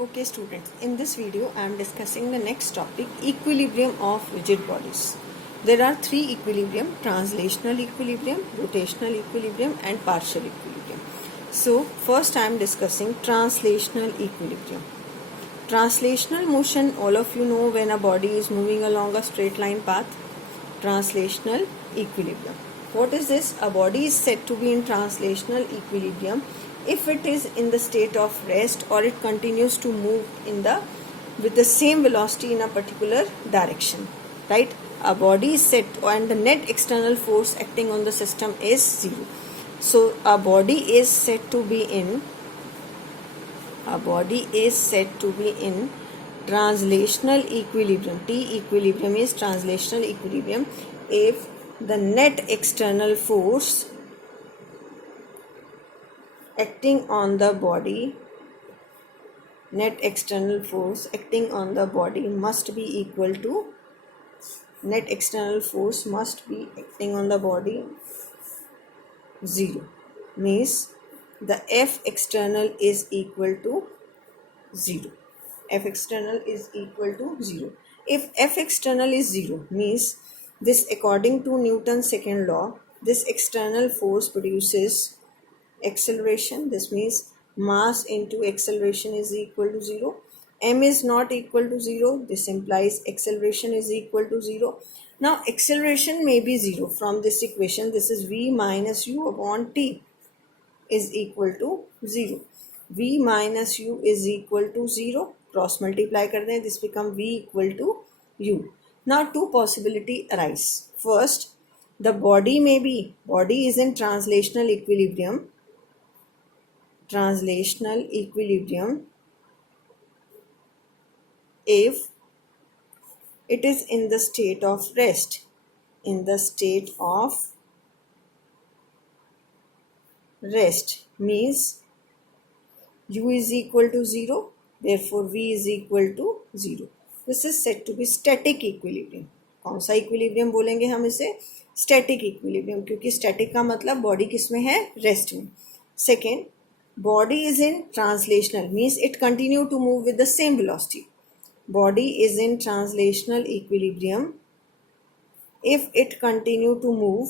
Okay students, in this video I am discussing the next topic, equilibrium of rigid bodies. There are three equilibrium: translational equilibrium, rotational equilibrium and partial equilibrium. So first I am discussing translational equilibrium. Translational motion, all of you know, when a body is moving along a straight line path. Translational equilibrium. What is this? A body is said to be in translational equilibrium if it is in the state of rest or it continues to move with the same velocity in a particular direction, right? A body is set and the net external force acting on the system is zero. So a body is said to be in translational equilibrium. T equilibrium is translational equilibrium if the net external force acting on the body must be equal to net external force must be acting on the body 0. Means the F external is equal to 0. F external is equal to 0. If F external is 0, means this, according to Newton's second law, this external force produces acceleration. This means mass into acceleration is equal to 0. M is not equal to 0. This implies acceleration is equal to 0. Now acceleration may be 0. From this equation, this is V minus U upon T is equal to 0. V minus U is equal to 0. Cross multiply kar dein, this become V equal to U. Now two possibility arise. First, the body is in translational equilibrium if it is in the state of rest. Means U is equal to 0, therefore V is equal to 0. This is said to be static equilibrium. कौन सा equilibrium बोलेंगे हम इसे? Static equilibrium, क्योंकि static का मतलब body किस में है? रेस्ट में. Second, body is in translational, means it continue to move with the same velocity. Body is in translational equilibrium if it continue to move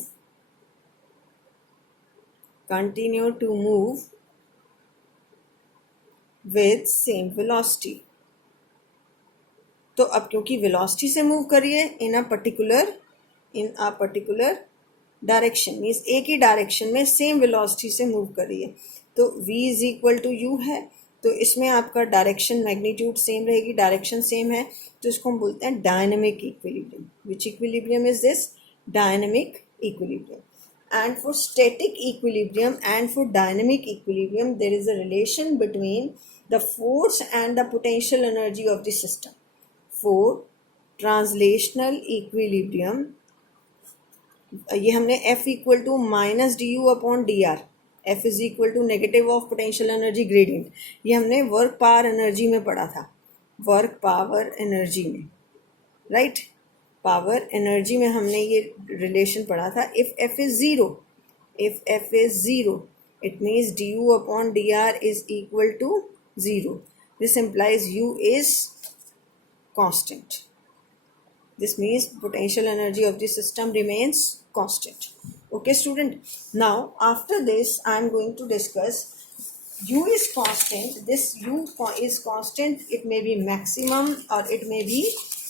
with same velocity. तो अब क्योंकि वेलोसिटी से मूव कर रही है in a particular direction, means एक ही direction में सेम वेलोसिटी से मूव कर रही है, तो v is equal to u है, तो इसमें आपका डायरेक्शन मैग्नीट्यूड सेम रहेगी, डायरेक्शन सेम है, तो इसको हम बोलते हैं dynamic equilibrium. Which equilibrium is this? Dynamic equilibrium. And for static equilibrium and for dynamic equilibrium, there is a relation between the force and the potential energy of the system. For translational equilibrium, ये हमने F equal to minus d u upon d r, F is equal to negative of potential energy gradient, ये हमने work power energy में पढ़ा था. Work power energy में, right, power energy में हमने ये रिलेशन पढ़ा था. If F is zero, it means d u upon d r is equal to 0. This implies U is constant. This means potential energy of the system remains constant. Okay student, now after this I am going to discuss U is constant. This U is constant, it may be maximum or it may be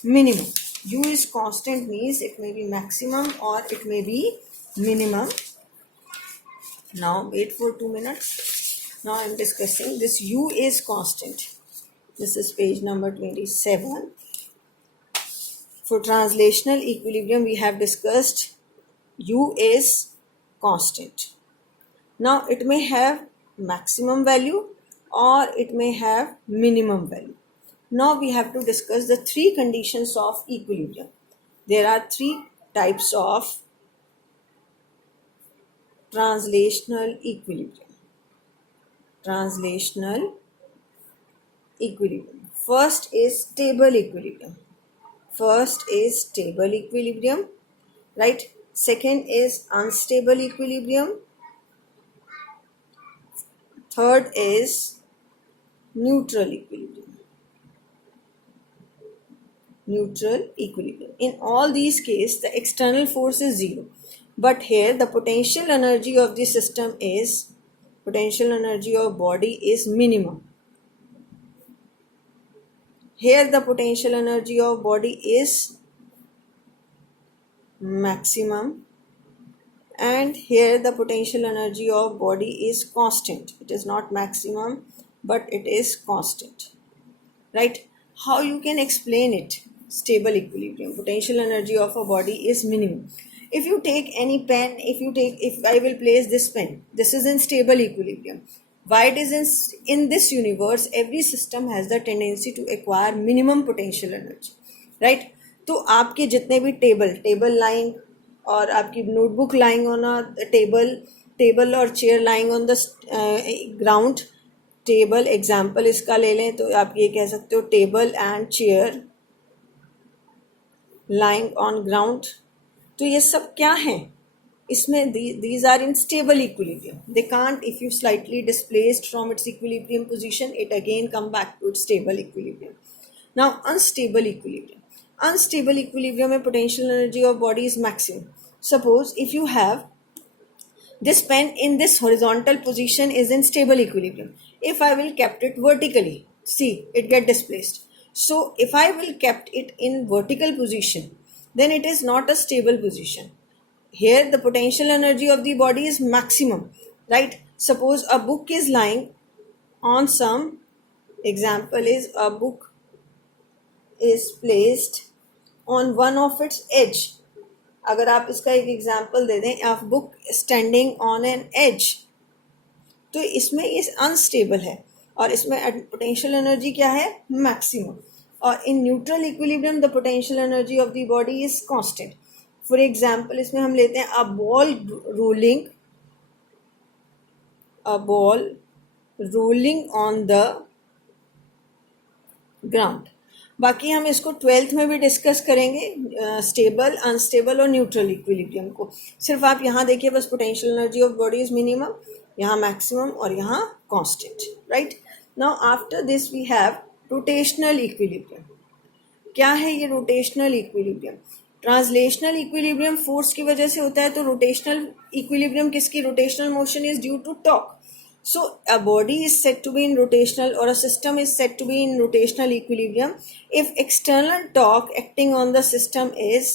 minimum. U is constant means it may be maximum or it may be minimum. Now wait for 2 minutes. Now I am discussing this U is constant. This is page number 27. For translational equilibrium, we have discussed U is constant. Now it may have maximum value or it may have minimum value. Now we have to discuss the three conditions of equilibrium. There are three types of translational equilibrium. First is stable equilibrium. Right? Second is unstable equilibrium. Third is neutral equilibrium. neutral equilibrium. In all these cases, the external force is zero. But here the potential energy of the system is, potential energy of body is minimum. Here the potential energy of body is maximum, and here the potential energy of body is constant. It is not maximum, but it is constant. Right? How you can explain it? Stable equilibrium. Potential energy of a body is minimum. If you take any pen, if I will place this pen, this is in stable equilibrium. Why it is in this universe, every system has the tendency to acquire minimum potential energy. Right? तो आपके जितने भी table lying और आपकी notebook lying on a table और chair lying on the ground, table example इसका ले लें तो आप ये कह सकते हो table and chair lying on ground. तो ये सब क्या है? इसमें these are in stable equilibrium. They can't, if you slightly displaced from its equilibrium position, it again come back to its stable equilibrium. Now unstable equilibrium. Unstable equilibrium में potential energy of body is maximum. Suppose if you have this pen in this horizontal position is in stable equilibrium. If I will kept it vertically, see it get displaced. So if I will kept it in vertical position, then it is not a stable position. Here the potential energy of the body is maximum, right? Suppose a book is lying on some, example is a book is placed on one of its edge. अगर आप इसका एक example दे दें, of book standing on an edge, तो इसमें ये unstable है और इसमें पोटेंशियल एनर्जी क्या है? मैक्सिमम. और in neutral equilibrium the potential energy of the body is constant. For example इसमें हम लेते हैं a ball rolling on the ground. बाकी हम इसको 12th में भी डिस्कस करेंगे, स्टेबल, अनस्टेबल और न्यूट्रल इक्विलिब्रियम को. सिर्फ आप यहाँ देखिए बस, potential energy of body is minimum, यहाँ मैक्सिमम और यहाँ constant. Right? Now after this we have rotational equilibrium. क्या है ये rotational equilibrium? Translational equilibrium force की वजह से होता है, तो रोटेशनल इक्विलिब्रियम किसकी? Rotational motion is due to torque. So a body is said to be in rotational, or a system is said to be in rotational equilibrium if external torque acting on the system is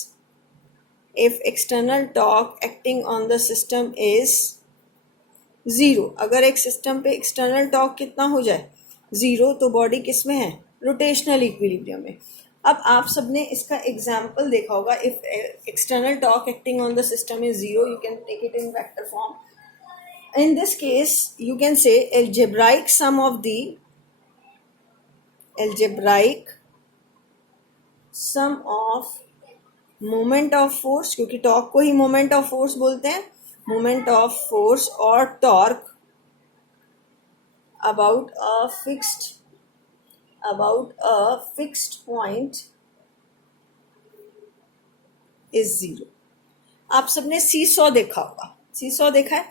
zero. अगर एक system पे external torque कितना हो जाए? Zero, तो body किस में है? रोटेशनल इक्विलिब्रियम में. अब आप सबने इसका एग्जाम्पल देखा होगा. If external torque acting on the system is zero, you can take it in vector form. In this case, you can say algebraic sum of moment of force, क्योंकि torque को ही moment of force बोलते हैं, moment of force और torque about a fixed point is zero. आप सबने seesaw देखा होगा. Seesaw देखा है?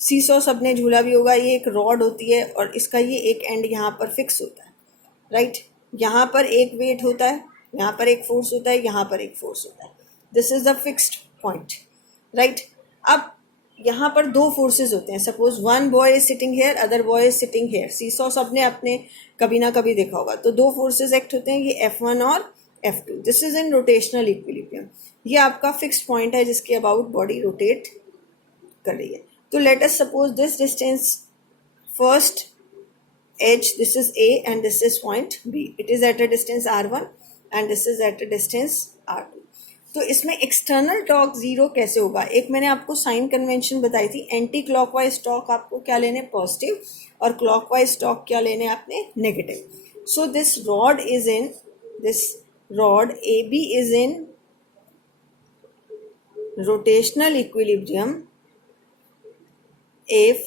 सीसॉ सबने झूला भी होगा. ये एक रॉड होती है और इसका ये एक एंड यहाँ पर फिक्स होता है. राइट? यहाँ पर एक वेट होता है, यहाँ पर एक फोर्स होता है, यहाँ पर एक फोर्स होता है. This is the fixed point. Right? अब यहाँ पर दो फोर्सेस होते हैं. Suppose one boy is sitting here, other boy is sitting here. Seesaw सबने अपने कभी ना कभी देखा होगा. तो दो फोर्सेस एक्ट होते हैं, ये F1 और F2. This is in rotational equilibrium. ये आपका फिक्स्ड पॉइंट है जिसके अबाउट बॉडी रोटेट कर रही है. So let us suppose this distance, first edge, this is A and this is point B. It is at a distance R1 and this is at a distance R2. तो इसमें external torque zero कैसे होगा? एक मैंने आपको sign convention बताई थी. Anti clockwise torque आपको क्या लेने? पॉजिटिव. और क्लॉकवाइज टॉर्क क्या लेने आपने? Negative. So this rod AB is in rotational equilibrium if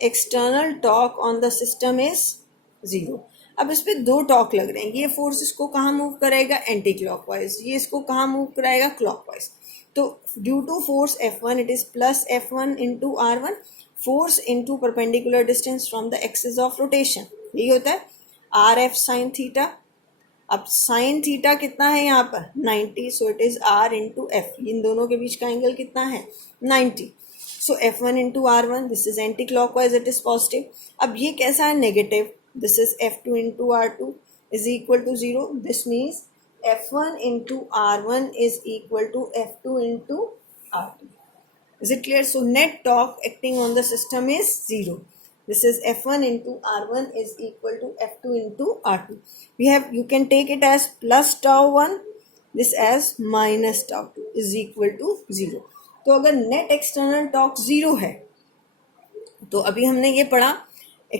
external torque on the system is zero. अब इस पे दो टॉर्क लग रहे हैं. ये फोर्स इसको कहाँ मूव कराएगा? Anti clockwise. ये इसको कहाँ मूव कराएगा? क्लॉकवाइज. तो due to force F1 it is plus F1 into R1, force into perpendicular distance from the axis of rotation. यही होता है RF साइन थीटा. अब साइन थीटा कितना है यहाँ पर 90, so it is r into F. इन दोनों के बीच का एंगल कितना है 90. So f1 into r1, this is anti clockwise, it is positive. अब ये कैसा है negative, this is f2 into r2 is equal to 0. This means f1 into r1 is equal to f2 into r2. Is it clear? So net torque acting on the system is 0. This is f1 into r1 is equal to f2 into r2. You can take it as plus tau 1, this as minus tau 2 is equal to 0. तो अगर net external torque 0 है, तो अभी हमने ये पढ़ा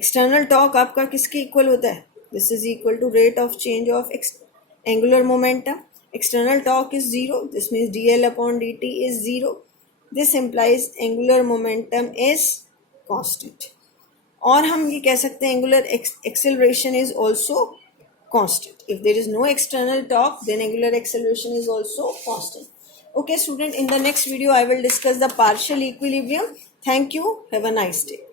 external torque आपका किसके इक्वल होता है, this is equal to rate of change of angular momentum. External torque is 0. This means dl upon dt is 0. This implies angular momentum is constant. और हम ये कह सकते हैं angular acceleration is also constant. If there is no external torque, then angular acceleration is also constant. Okay, student, in the next video I will discuss the partial equilibrium. Thank you. Have a nice day.